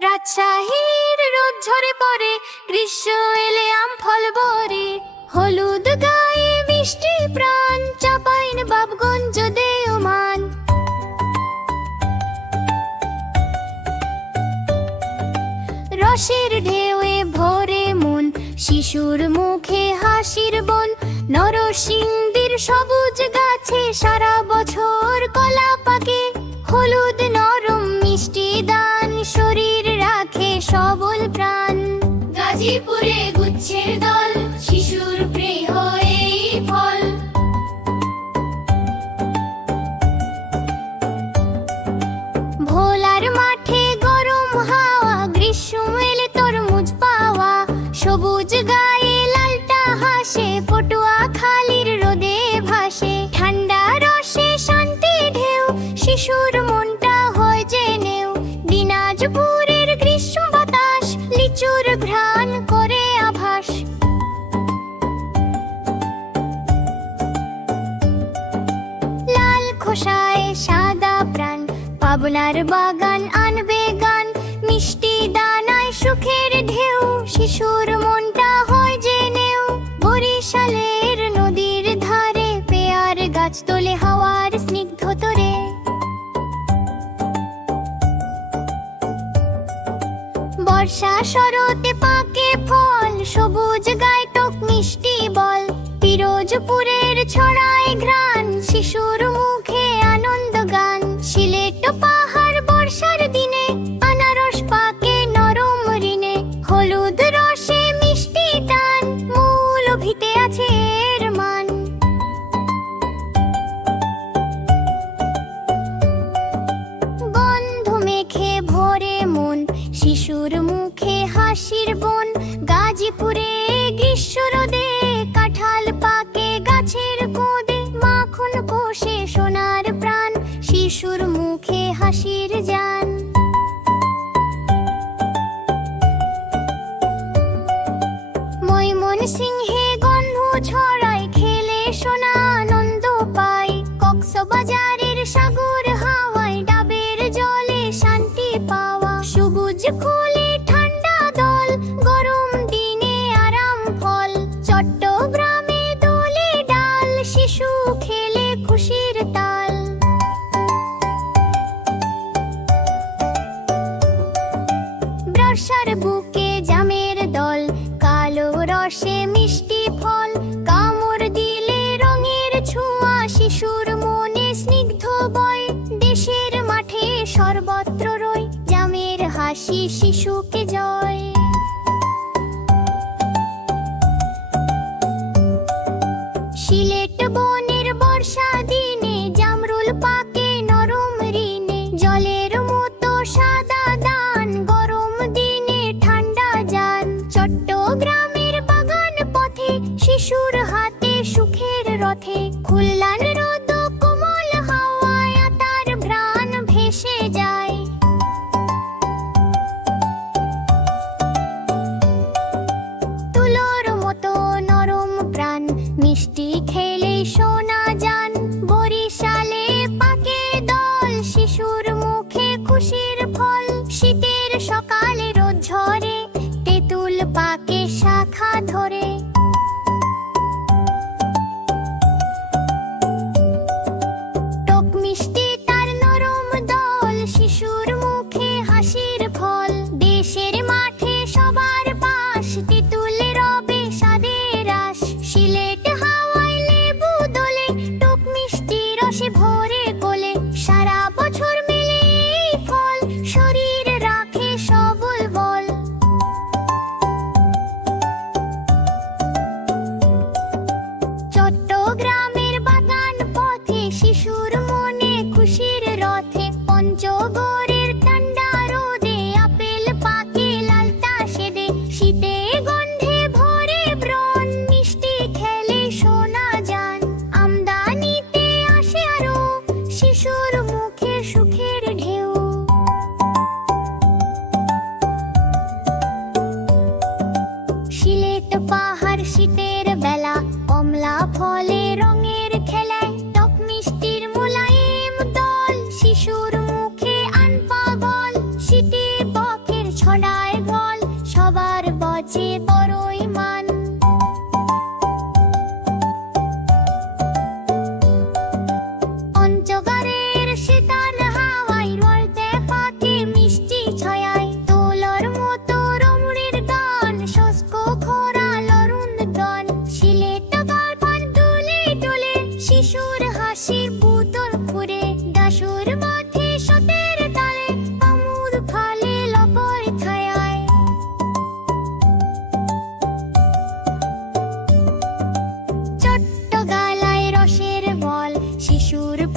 রাজশাহীর রোদ ঝরে পড়ে, গ্রীষ্ম এলে আম ফল ভরে। হলুদ গায়ে মিষ্টি প্রাণ, চাপাইন বাবগঞ্জ দেওমান। রসের ঢেউয়ে ভরে মন, শিশুর মুখে হাসির বন। নরসিংদীর সবুজ গাছে সারা বছর কলা পাকে। হলুদ নরম মিষ্টি দান, শরীর রাখে সবল প্রাণ। গাজীপুরে গুচ্ছের দল, শিশুর প্রিয় এই ফল। ভোলার মাঠে গরম হাওয়া, গ্রীষ্ম এলে তরমুজ পাওয়া। সবুজ গায়ে লালটা হাসে, পটুয়াখালীর রোদে ভাসে। ঠান্ডা রসে শান্তি ঢেউ, শিশুর মনটা হয় জেনেও। দিনাজপুরের গ্রীষ্ম বাতাস, লিচুর ঘ্রাণ করে আভাস। লাল খোসায় সাদা প্রাণ, পাবনার বাগান আনবে গান। মিষ্টি দানায় সুখের ঢেউ, শিশুর মনটা হয় জেনেও। বরিশালের নদীর ধারে, পেয়ার গাছ তোলে হাওয়ার স্নিগ্ধ তোরে। বর্ষা শরতে পাকে ফল, সবুজ গায়ে টক মিষ্টি বল। পিরোজপুরের ছড়ায় ঘ্রাণ, শিশুর মুখে আনন্দ গান। সিলেট পাহাড় বর্ষার দিনে, আনারস পাকে নরম ঋণে। হলুদ রসে মিষ্টি টান, মূল ভিতে আছে এর মান। গন্ধ মেখে ভরে মন, শিশুর মুখে হাসির বন। গাজীপুরে গ্রীষ্ম রোদে, কাঁঠাল পাকে গাছের কোদে। মাখন কোষে সোনার প্রাণ, শিশুর মুখে হাসির জান। ময়মনসিংহে গন্ধ ছড়ায়, খেলে সোনা আনন্দ পায়। কক্সবাজারের সাগর হাওয়ায়, ডাবের জলে শান্তি পাওয়া। সবুজ কোলে ঠান্ডা দল, গরম দিনে আরাম ফল। চট্টগ্রামে দোলে ডাল, শিশু খেলে খুশির তাল। বর্ষার বুকে জামের দল, কালো রসে মিষ্টি ফল। কামড় দিলে রঙের ছোঁয়া, শিশুর মনে স্নিগ্ধ বয়। দেশের মাঠে সর্বত্র রয়, জামের হাসি শিশুকে জয়। সিলেট বনের বর্ষা দিনে, জামরুল পাকে নরম ঋণে। জলের মতো সাদা দান, গরম দিনে ঠান্ডা যান। চট্টগ্রামের বাগান পথে, শিশুর হাতে সুখের রথে। খুলনার রোদ কোমল হাওয়ায়, তার ঘ্রাণ ভেসে যায়।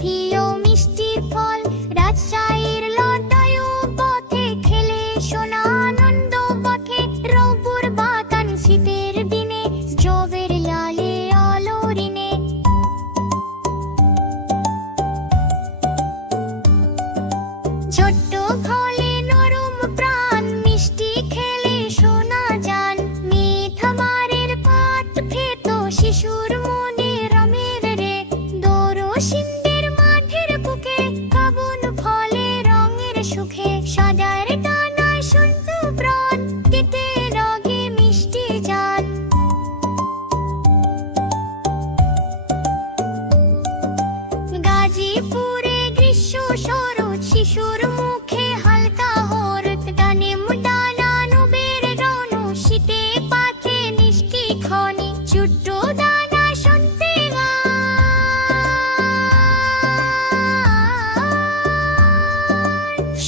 প্রিয় মিষ্টির ফল রাজশাহীর লতায়ু পথে খেলে সোনা আনন্দ পথে রংপুর বাগান শীতের দিনে স্ট্রবের লালে আলোরিনে ছোট্ট ফলে নরম প্রাণ মিষ্টি খেলে শোনা যান মিঠামারের পাত খেত শিশুর মনে রমের রে দরসিন্দের মাঠের বুকে কাবুন ফলে রঙের সুখে সাদার টানায় শুনত প্রাণ কেটে রগে মিষ্টি যান গাজীপুরে গ্রীষ্ম শরৎ শিশুর মুখে হালকা হরত গানে মুটানা নবের রণ শীতে পাখে নিষ্কি খনি ছোট্ট দানা শুনতে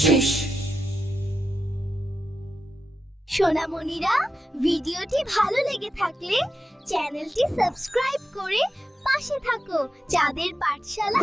শেষ। সোনামণিরা, ভিডিওটি ভালো লেগে থাকলে চ্যানেলটি সাবস্ক্রাইব করে পাশে থাকো। চাঁদের পাঠশালা